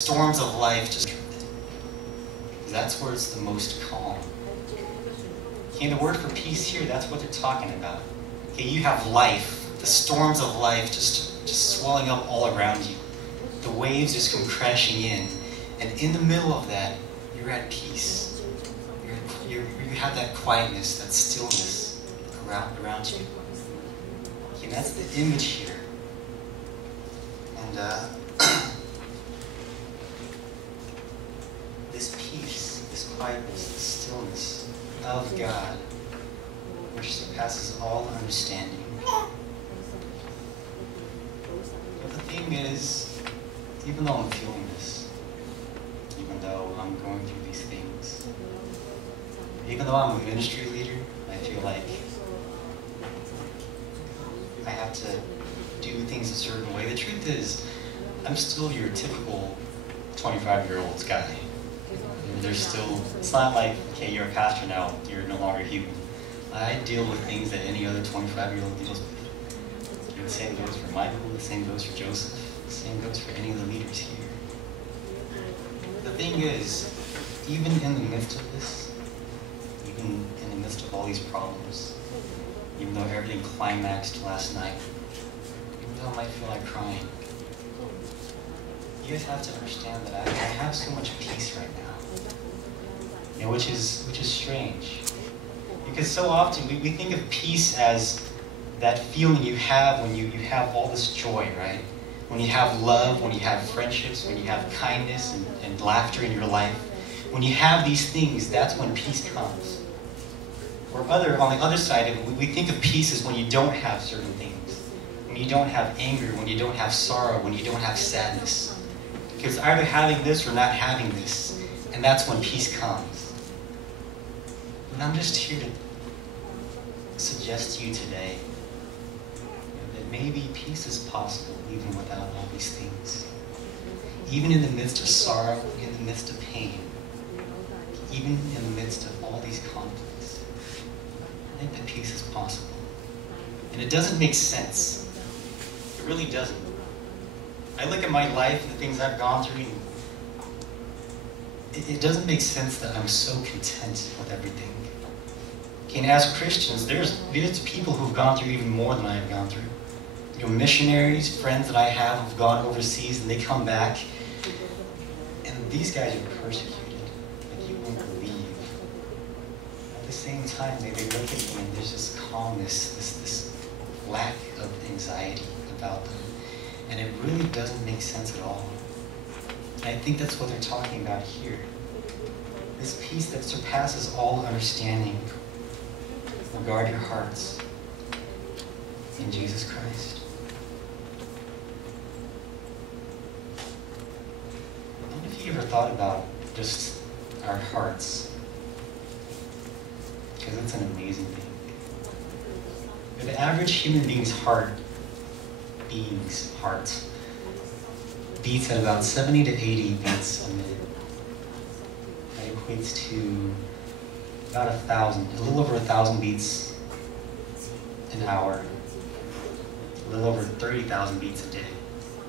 storms of life, that's where it's the most calm. Okay, the word for peace here, that's what they're talking about. Okay, you have life, the storms of life just swelling up all around you. The waves just come crashing in. And in the middle of that, you're at peace. You have that quietness, that stillness around you. Okay, that's the image here. And this peace, this quietness, this stillness of God, which surpasses all understanding. But the thing is, even though I'm feeling this, even though I'm going through these things, even though I'm a ministry leader, I feel like I have to do things a certain way. The truth is, I'm still your typical 25-year-old guy. There's still, it's not like, okay, you're a pastor now, you're no longer human. I deal with things that any other 25-year-old deals with. The same goes for Michael, the same goes for Joseph, the same goes for any of the leaders here. The thing is, even in the midst of this, even in the midst of all these problems, even though everything climaxed last night, even though I might feel like crying, you guys have to understand that I have so much peace right now. You know, which is strange. Because so often we think of peace as that feeling you have when you have all this joy, right? When you have love, when you have friendships, when you have kindness and laughter in your life. When you have these things, that's when peace comes. Or on the other side of it, we think of peace as when you don't have certain things. When you don't have anger, when you don't have sorrow, when you don't have sadness. Because either having this or not having this, and that's when peace comes. And I'm just here to suggest to you today that maybe peace is possible even without all these things. Even in the midst of sorrow, in the midst of pain, even in the midst of all these conflicts, I think that peace is possible. And it doesn't make sense. It really doesn't. I look at my life and the things I've gone through, and it doesn't make sense that I'm so content with everything. Okay, and as Christians, there's people who've gone through even more than I've gone through. You know, missionaries, friends that I have who've gone overseas, and they come back, and these guys are persecuted, like you won't believe. At the same time, they look at you and there's this calmness, this lack of anxiety about them. And it really doesn't make sense at all. And I think that's what they're talking about here. This peace that surpasses all understanding. Guard your hearts in Jesus Christ. I wonder if you ever thought about just our hearts, because it's an amazing thing. The average human being's heart beats at about 70 to 80 beats a minute. That equates to about 1,000, a little over 1,000 beats an hour, a little over 30,000 beats a day.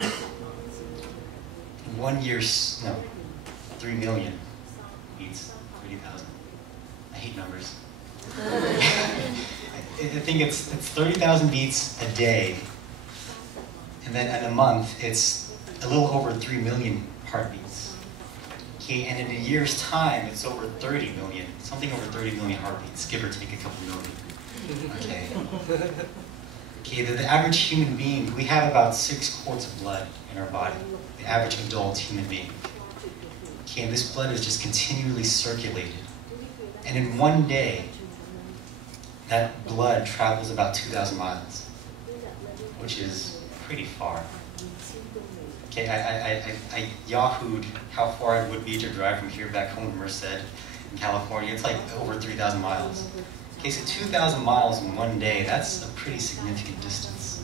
In 1 year, 3 million beats, 30,000. I hate numbers. I think it's 30,000 beats a day, and then in a month, it's a little over 3 million heartbeats. Okay, and in a year's time, it's over 30 million, something over 30 million heartbeats, give or take a couple million. Okay. Okay, the average human being, we have about 6 quarts of blood in our body, the average adult human being. Okay, and this blood is just continually circulated. And in one day, that blood travels about 2,000 miles, which is pretty far. Okay, I yahooed how far it would be to drive from here back home to Merced in California. It's like over 3,000 miles. Okay, so 2,000 miles in one day, that's a pretty significant distance.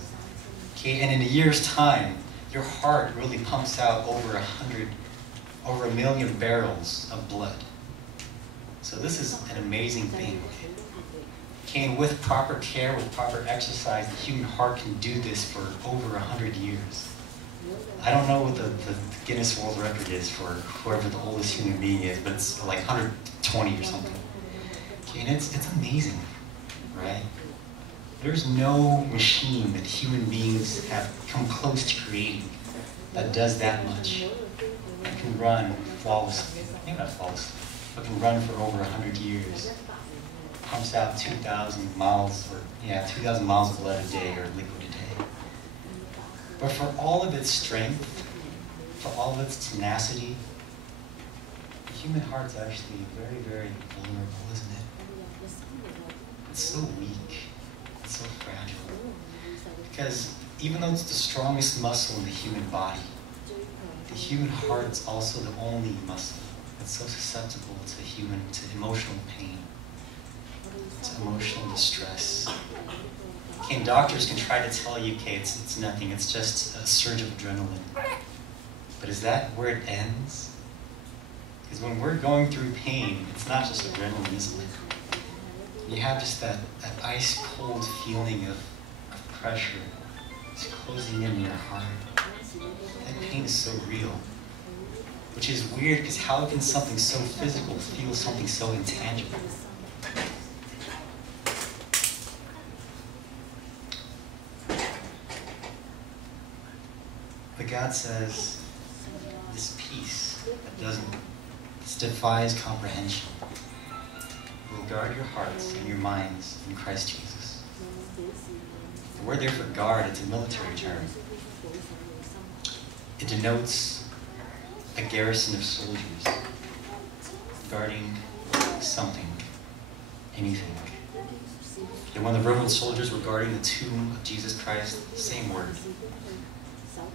Okay, and in a year's time, your heart really pumps out over 1 million barrels of blood. So this is an amazing thing. Okay, and with proper care, with proper exercise, the human heart can do this for over 100 years. I don't know what the Guinness World Record is for whoever the oldest human being is, but it's like 120 or something. Okay, and it's amazing, right? There's no machine that human beings have come close to creating that does that much, that can run flawlessly, maybe not flawlessly, but can run for over 100 years, pumps out 2,000 miles, or 2,000 miles of blood a day or liquid a day. But for all of its strength, for all of its tenacity, the human heart's actually very, very vulnerable, isn't it? It's so weak, it's so fragile. Because even though it's the strongest muscle in the human body, the human heart's also the only muscle that's so susceptible to emotional pain, to emotional distress. Okay, and doctors can try to tell you, okay, it's nothing, it's just a surge of adrenaline. But is that where it ends? Because when we're going through pain, it's not just adrenaline, isn't it? You have just that ice-cold feeling of pressure. It's closing in your heart. That pain is so real. Which is weird, because how can something so physical feel something so intangible? But God says, this peace that defies comprehension will guard your hearts and your minds in Christ Jesus. The word there for guard, it's a military term. It denotes a garrison of soldiers guarding something, anything. And when the Roman soldiers were guarding the tomb of Jesus Christ, same word.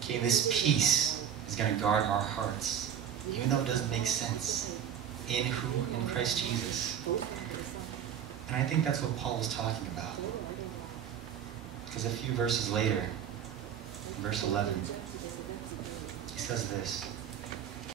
Okay, this peace is going to guard our hearts, even though it doesn't make sense. In who? In Christ Jesus. And I think that's what Paul is talking about. Because a few verses later, in verse 11, he says this: